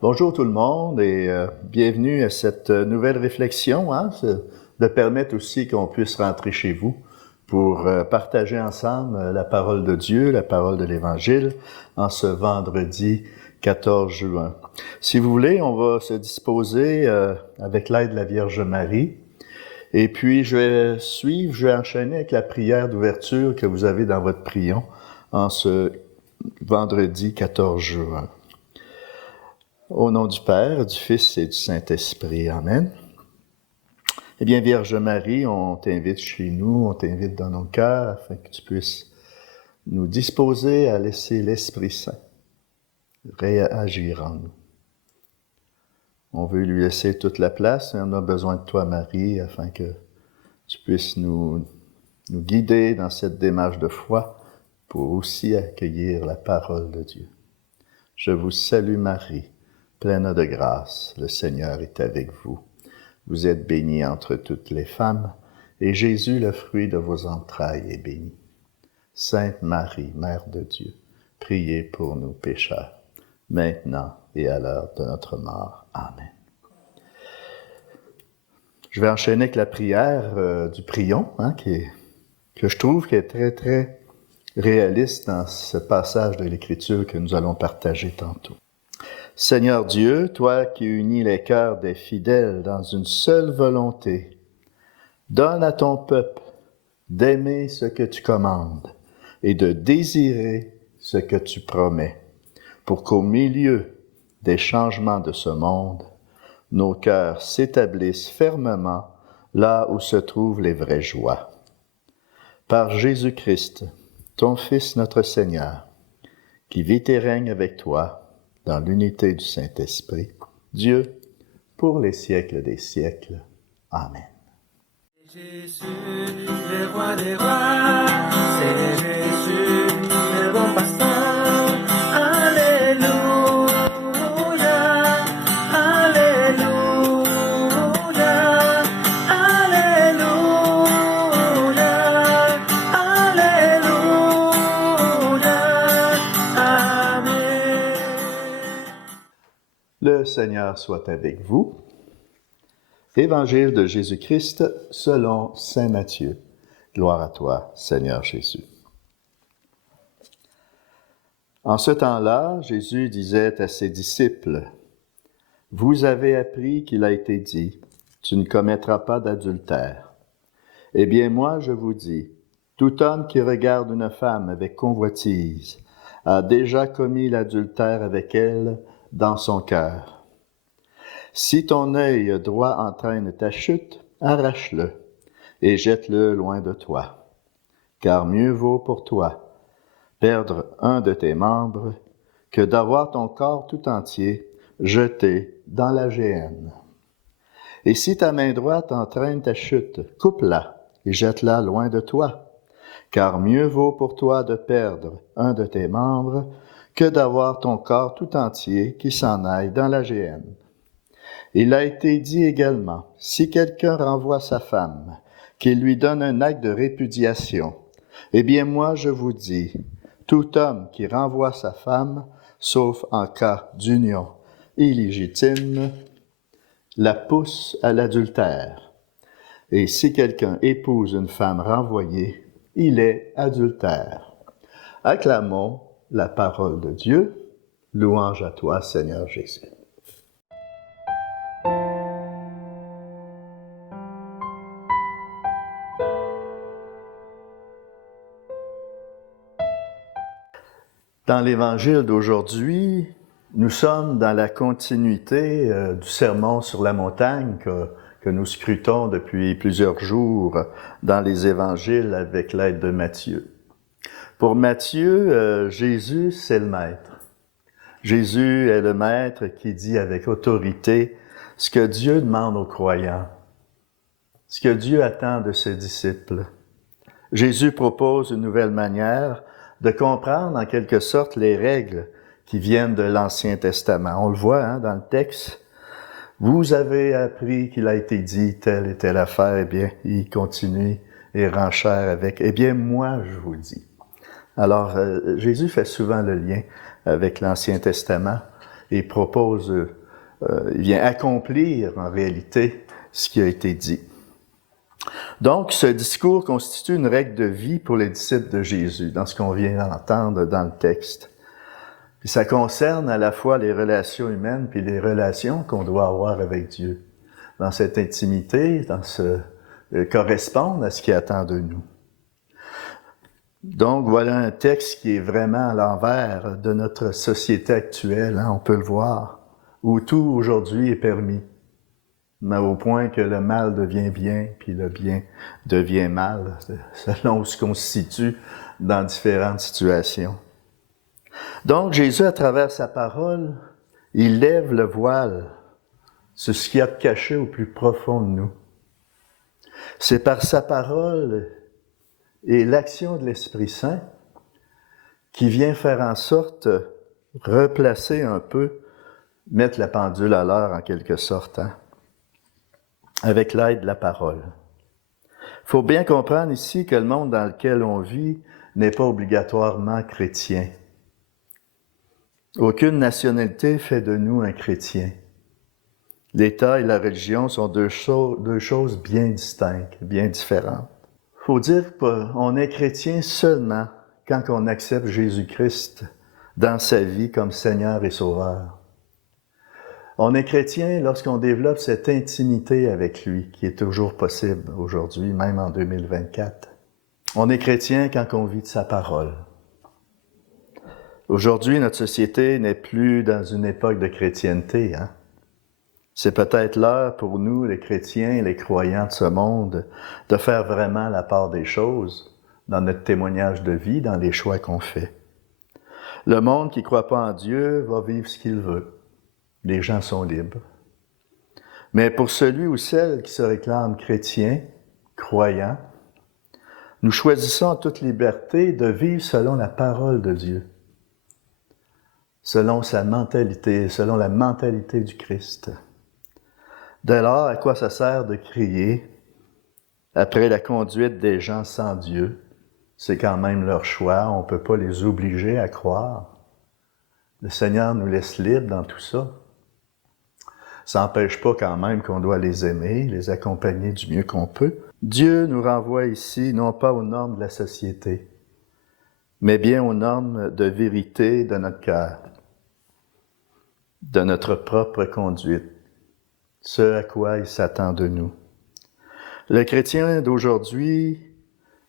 Bonjour tout le monde et bienvenue à cette nouvelle réflexion, de permettre aussi qu'on puisse rentrer chez vous pour partager ensemble la parole de Dieu, la parole de l'Évangile en ce vendredi 14 juin. Si vous voulez, on va se disposer avec l'aide de la Vierge Marie et puis je vais enchaîner avec la prière d'ouverture que vous avez dans votre prion en ce vendredi 14 juin. Au nom du Père, du Fils et du Saint-Esprit. Amen. Eh bien, Vierge Marie, on t'invite chez nous, on t'invite dans nos cœurs afin que tu puisses nous disposer à laisser l'Esprit Saint réagir en nous. On veut lui laisser toute la place et on a besoin de toi, Marie, afin que tu puisses nous guider dans cette démarche de foi pour aussi accueillir la parole de Dieu. Je vous salue, Marie, pleine de grâce, le Seigneur est avec vous. Vous êtes bénie entre toutes les femmes, et Jésus, le fruit de vos entrailles, est béni. Sainte Marie, Mère de Dieu, priez pour nous pécheurs, maintenant et à l'heure de notre mort. Amen. Je vais enchaîner avec la prière du prion, que je trouve qui est très, très réaliste dans ce passage de l'Écriture que nous allons partager tantôt. Seigneur Dieu, toi qui unis les cœurs des fidèles dans une seule volonté, donne à ton peuple d'aimer ce que tu commandes et de désirer ce que tu promets, pour qu'au milieu des changements de ce monde, nos cœurs s'établissent fermement là où se trouvent les vraies joies. Par Jésus-Christ, ton Fils notre Seigneur, qui vit et règne avec toi, dans l'unité du Saint-Esprit, Dieu, pour les siècles des siècles. Amen. Jésus, le roi des rois, c'est Jésus, le bon pasteur. Alléluia, Alléluia, Alléluia, Alléluia, Amen. Le Seigneur soit avec vous. Évangile de Jésus-Christ selon saint Matthieu. Gloire à toi, Seigneur Jésus. En ce temps-là, Jésus disait à ses disciples, « Vous avez appris qu'il a été dit, tu ne commettras pas d'adultère. Eh bien, moi, je vous dis, tout homme qui regarde une femme avec convoitise a déjà commis l'adultère avec elle dans son cœur. Si ton œil droit entraîne ta chute, arrache-le et jette-le loin de toi. Car mieux vaut pour toi perdre un de tes membres que d'avoir ton corps tout entier jeté dans la géhenne. Et si ta main droite entraîne ta chute, coupe-la et jette-la loin de toi. Car mieux vaut pour toi de perdre un de tes membres que d'avoir ton corps tout entier qui s'en aille dans la géhenne. Il a été dit également, si quelqu'un renvoie sa femme, qu'il lui donne un acte de répudiation, eh bien moi je vous dis, tout homme qui renvoie sa femme, sauf en cas d'union illégitime, la pousse à l'adultère. Et si quelqu'un épouse une femme renvoyée, il est adultère. Acclamons la parole de Dieu. Louange à toi, Seigneur Jésus. Dans l'Évangile d'aujourd'hui, nous sommes dans la continuité du sermon sur la montagne que nous scrutons depuis plusieurs jours dans les Évangiles avec l'aide de Matthieu. Pour Matthieu, Jésus, c'est le Maître. Jésus est le Maître qui dit avec autorité ce que Dieu demande aux croyants, ce que Dieu attend de ses disciples. Jésus propose une nouvelle manière de comprendre en quelque sorte les règles qui viennent de l'Ancien Testament. On le voit dans le texte. Vous avez appris qu'il a été dit telle et telle affaire. Eh bien, il continue et renchère avec « Eh bien, moi, je vous dis ». Alors, Jésus fait souvent le lien avec l'Ancien Testament et propose, il vient accomplir en réalité ce qui a été dit. Donc, ce discours constitue une règle de vie pour les disciples de Jésus, dans ce qu'on vient d'entendre dans le texte. Puis ça concerne à la fois les relations humaines puis les relations qu'on doit avoir avec Dieu. Dans cette intimité, correspondre à ce qu'il attend de nous. Donc, voilà un texte qui est vraiment à l'envers de notre société actuelle, on peut le voir, où tout aujourd'hui est permis, mais au point que le mal devient bien, puis le bien devient mal, selon où se constitue dans différentes situations. Donc, Jésus, à travers sa parole, il lève le voile sur ce qu'il y a de caché au plus profond de nous. C'est par sa parole et l'action de l'Esprit Saint qui vient faire en sorte replacer un peu, mettre la pendule à l'heure en quelque sorte, avec l'aide de la parole. Il faut bien comprendre ici que le monde dans lequel on vit n'est pas obligatoirement chrétien. Aucune nationalité fait de nous un chrétien. L'État et la religion sont deux choses bien distinctes, bien différentes. Il faut dire qu'on est chrétien seulement quand on accepte Jésus-Christ dans sa vie comme Seigneur et Sauveur. On est chrétien lorsqu'on développe cette intimité avec lui, qui est toujours possible aujourd'hui, même en 2024. On est chrétien quand on vit de sa parole. Aujourd'hui, notre société n'est plus dans une époque de chrétienté. C'est peut-être l'heure pour nous, les chrétiens, les croyants de ce monde, de faire vraiment la part des choses dans notre témoignage de vie, dans les choix qu'on fait. Le monde qui ne croit pas en Dieu va vivre ce qu'il veut. Les gens sont libres. Mais pour celui ou celle qui se réclame chrétien, croyant, nous choisissons en toute liberté de vivre selon la parole de Dieu, selon sa mentalité, selon la mentalité du Christ. Dès lors, à quoi ça sert de crier après la conduite des gens sans Dieu? C'est quand même leur choix, on ne peut pas les obliger à croire. Le Seigneur nous laisse libres dans tout ça. Ça n'empêche pas quand même qu'on doit les aimer, les accompagner du mieux qu'on peut. Dieu nous renvoie ici non pas aux normes de la société, mais bien aux normes de vérité de notre cœur, de notre propre conduite, ce à quoi il s'attend de nous. Le chrétien d'aujourd'hui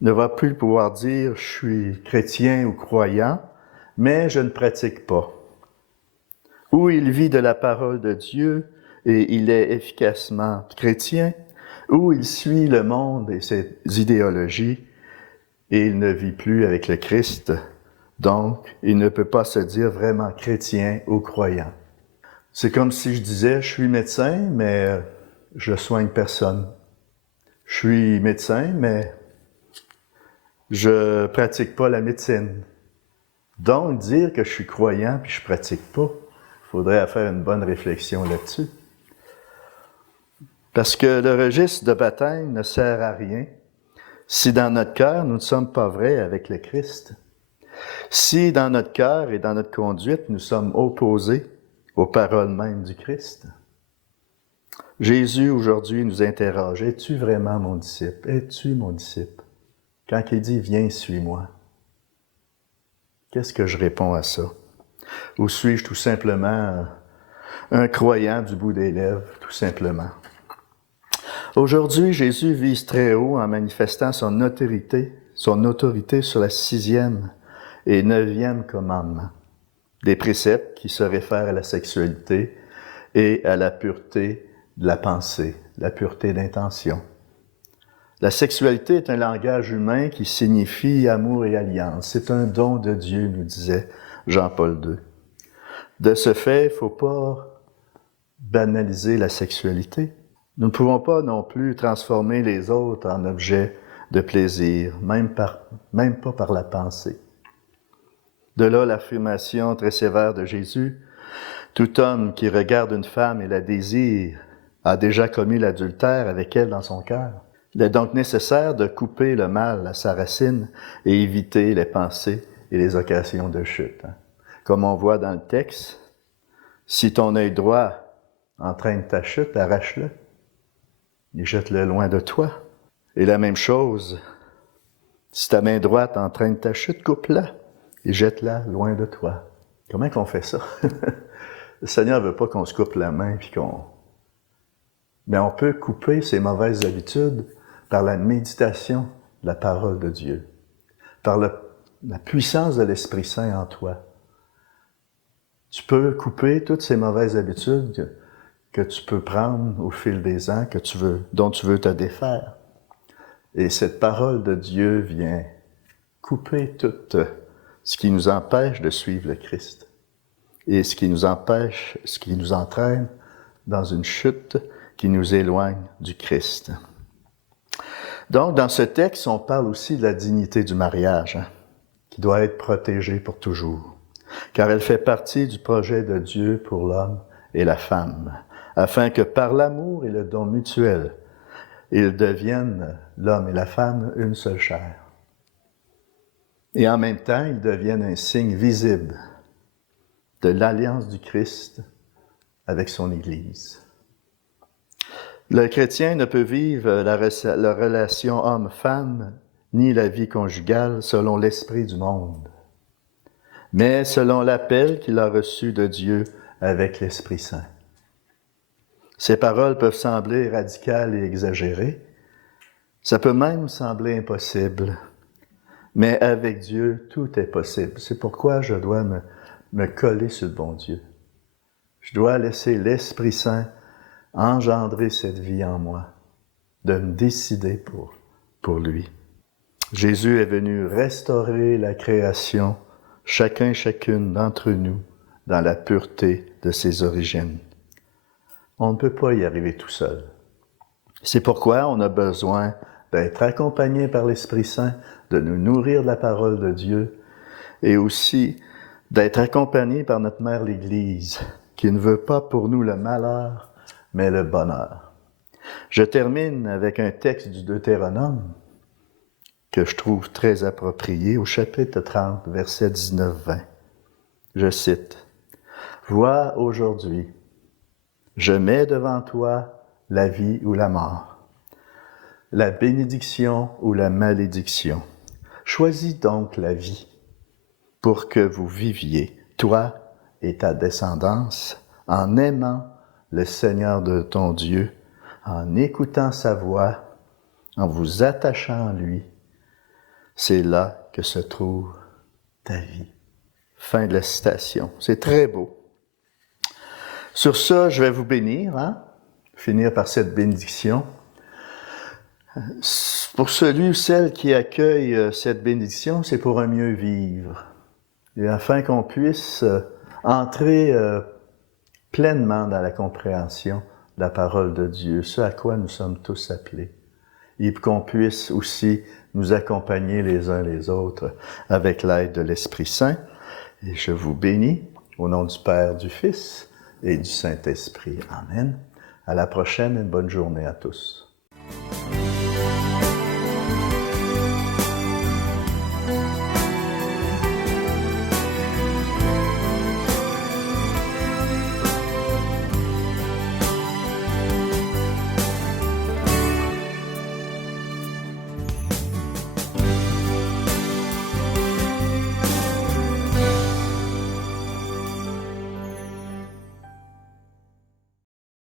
ne va plus pouvoir dire « je suis chrétien ou croyant », mais je ne pratique pas. Ou il vit de la parole de Dieu et il est efficacement chrétien, ou il suit le monde et ses idéologies et il ne vit plus avec le Christ, donc il ne peut pas se dire vraiment chrétien ou croyant. C'est comme si je disais, je suis médecin, mais je soigne personne. Je suis médecin, mais je pratique pas la médecine. Donc, dire que je suis croyant puis je pratique pas, il faudrait faire une bonne réflexion là-dessus. Parce que le registre de baptême ne sert à rien si dans notre cœur, nous ne sommes pas vrais avec le Christ. Si dans notre cœur et dans notre conduite, nous sommes opposés aux paroles mêmes du Christ. Jésus, aujourd'hui, nous interroge, « Es-tu vraiment mon disciple? Es-tu mon disciple? » Quand il dit « Viens, suis-moi », qu'est-ce que je réponds à ça? Ou suis-je tout simplement un croyant du bout des lèvres, tout simplement? Aujourd'hui, Jésus vise très haut en manifestant son autorité sur la 6e et 9e commandement. Des préceptes qui se réfèrent à la sexualité et à la pureté de la pensée, la pureté d'intention. La sexualité est un langage humain qui signifie amour et alliance. C'est un don de Dieu, nous disait Jean-Paul II. De ce fait, il ne faut pas banaliser la sexualité. Nous ne pouvons pas non plus transformer les autres en objets de plaisir, même pas par la pensée. De là l'affirmation très sévère de Jésus, « Tout homme qui regarde une femme et la désire a déjà commis l'adultère avec elle dans son cœur. » Il est donc nécessaire de couper le mal à sa racine et éviter les pensées et les occasions de chute. Comme on voit dans le texte, Si ton œil droit entraîne ta chute, arrache-le et jette-le loin de toi. Et la même chose, si ta main droite entraîne ta chute, coupe-la et jette-la loin de toi. Comment qu'on fait ça? Le Seigneur ne veut pas qu'on se coupe la main puis qu'on... Mais on peut couper ces mauvaises habitudes par la méditation de la parole de Dieu, par la puissance de l'Esprit Saint en toi. Tu peux couper toutes ces mauvaises habitudes que tu peux prendre au fil des ans, dont tu veux te défaire. Et cette parole de Dieu vient couper tout ce qui nous empêche de suivre le Christ et ce qui nous entraîne dans une chute qui nous éloigne du Christ. Donc, dans ce texte, on parle aussi de la dignité du mariage, qui doit être protégée pour toujours, car elle fait partie du projet de Dieu pour l'homme et la femme, afin que par l'amour et le don mutuel, ils deviennent, l'homme et la femme, une seule chair. Et en même temps, ils deviennent un signe visible de l'alliance du Christ avec son Église. Le chrétien ne peut vivre la relation homme-femme ni la vie conjugale selon l'esprit du monde, mais selon l'appel qu'il a reçu de Dieu avec l'Esprit Saint. Ces paroles peuvent sembler radicales et exagérées. Ça peut même sembler impossible. Mais avec Dieu, tout est possible. C'est pourquoi je dois me coller sur le bon Dieu. Je dois laisser l'Esprit Saint engendrer cette vie en moi, de me décider pour lui. Jésus est venu restaurer la création, chacune d'entre nous, dans la pureté de ses origines. On ne peut pas y arriver tout seul. C'est pourquoi on a besoin d'être accompagné par l'Esprit Saint, de nous nourrir de la parole de Dieu et aussi d'être accompagné par notre Mère l'Église, qui ne veut pas pour nous le malheur, mais le bonheur. Je termine avec un texte du Deutéronome que je trouve très approprié au chapitre 30, versets 19-20. Je cite, « Vois aujourd'hui, je mets devant toi la vie ou la mort, la bénédiction ou la malédiction. Choisis donc la vie pour que vous viviez, toi et ta descendance, en aimant le Seigneur de ton Dieu, en écoutant sa voix, en vous attachant à lui. C'est là que se trouve ta vie. » Fin de la citation. C'est très beau. Sur ça, je vais vous bénir, finir par cette bénédiction. Pour celui ou celle qui accueille cette bénédiction, c'est pour un mieux vivre. Et afin qu'on puisse entrer pleinement dans la compréhension de la parole de Dieu, ce à quoi nous sommes tous appelés. Et qu'on puisse aussi nous accompagner les uns les autres avec l'aide de l'Esprit Saint. Et je vous bénis au nom du Père, du Fils et du Saint-Esprit. Amen. À la prochaine et bonne journée à tous.